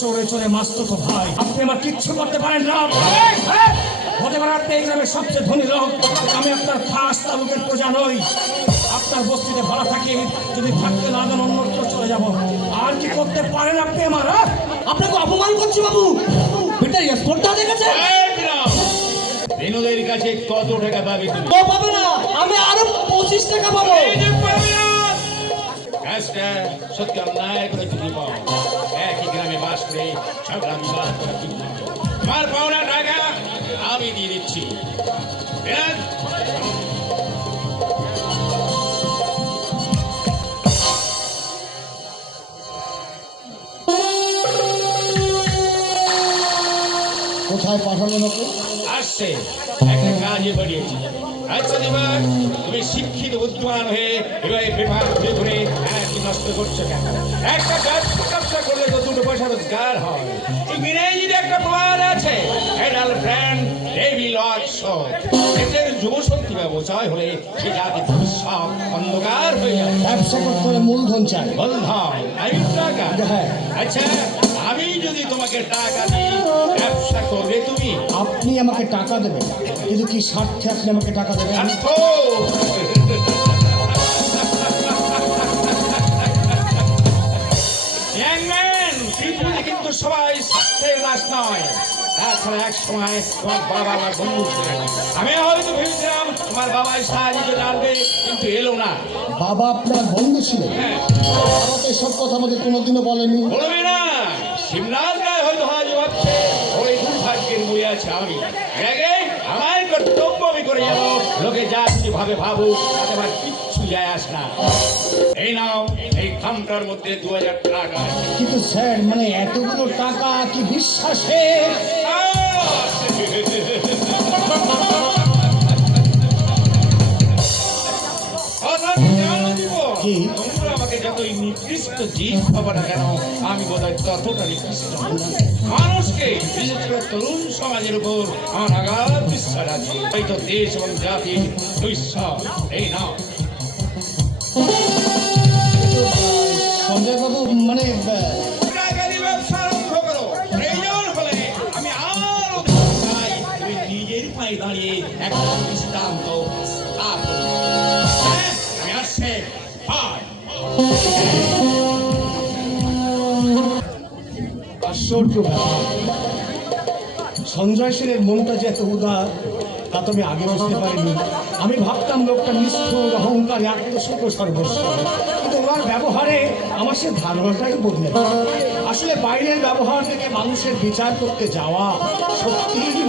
চড়ে চড়ে মাস্তুতো ভাই, আপনি আমার কিচ্ছু করতে পারেন না। হতে পারে আপনি এই গ্রামের সবচেয়ে ধনী লোক, আমি আপনার খাস তালুকের প্রজা নই। আপনার বস্তিতে ভাড়া থাকি, যদি থাকতে না দেন অন্যত্র চলে যাব। আর কি করতে পারেন আপনি আমার? আপনাকে অপমান করছি বাবু। বেটার স্পর্ধা দেখেছে। বিনোদের কাছে কত টাকা পাবে তুমি? ও পাবে না, আমি আরো 25 টাকা পাবো। কাজটা সত্যি অন্যায় করে তুমি পাও। একই গ্রামে বাস করে ঝগড়া বিবাদ করা ঠিক নয়। আমার পাওনা টাকা আমি দিয়ে দিচ্ছি। বিরাজ, কোথায় পাঠালেন ওকে? আসছে একটা কাজে বাড়িয়েছি। আচ্ছা দিবা, তুমি শিক্ষিত বুদ্ধিমান হয়ে এবার বিভাগ ঘুরে ঘুরে কি নষ্ট করছো কেন? একটা ব্যবসা করলে তো দুটো পয়সা রোজগার হয়। ইংরেজিতে একটা প্রবাদ আছে, এডাল ব্র্যান্ড ডেভি লট শো। এদের যুবশক্তি ব্যবসায় হলে সে জাতি ভবিষ্যৎ অন্ধকার হয়ে যায়। ব্যবসা করতে হলে মূলধন চাই। বন্ধন আই টাকা। হ্যাঁ। আচ্ছা, আমি যদি তোমাকে টাকা দিই, ব্যবসা করবে তুমি? আপনি আমাকে টাকা দেবেন, কিন্তু কি স্বার্থে আপনি আমাকে টাকা দেবেন? স্বার্থ। Youngman, পৃথিবীতে কিন্তু সবাই স্বার্থের লাশ নয়। তাছাড়া এক সময় তোমার বাবা আমার বন্ধু ছিলেন। আমি হয়তো ভেবেছিলাম তোমার বাবাই সাহায্য জানবে, কিন্তু এলো না। বাবা আপনার বন্ধু ছিলেন? হ্যাঁ। আমাকে এসব কথা আমাদের কোনোদিনও বলেনি। বলবে না, শিবনাথ রায় হয়তো আজ ভাবছে ওই দুর্ভাগ্যের মুড়ে আছে আমি। আগে আমার কর্তব্য আমি করে যাবো। লোকে যা কিছু ভাবে ভাবুক, তাতে আমার কিচ্ছু যায় আস না। এই নাও, এই খামটার মধ্যে 2000 টাকা। কিন্তু স্যার, মানে এতগুলো টাকা কি বিশ্বাসে? কি? তোমরা আমাকে যতই নিকৃষ্ট জীব ভাবো না কেন, আমি বোধহয় ততটা নিকৃষ্ট। মানুষকে, বিশেষ করে তরুণ সমাজের উপর আমার আগাধ বিশ্বাস আছে। হয়তো দেশ এবং জাতির ভবিষ্যৎ। এই নাও। সঞ্জয় বাবু, মানে টাকা দিয়ে ব্যবসা আরম্ভ করো। প্রয়োজন হলে আমি আরো চাই তুমি নিজের পায়ে দাঁড়িয়ে একটা দৃষ্টান্ত স্থাপন করো। হ্যাঁ, আমি আসছে। হয়। আশ্চর্য ব্যাপার, সঞ্জয় সেনের মনটা যে এত উদার তা তো আমি আগে বুঝতে পারিনি। আমি ভাবতাম লোকটা নিষ্ঠুর, অহংকারী, আত্মসুখ সর্বস্ব, কিন্তু ওনার ব্যবহারে আমার সে ধারণাটাই বদলে গেছে। আসলে বাইরের ব্যবহার থেকে মানুষের বিচার করতে যাওয়া সত্যিই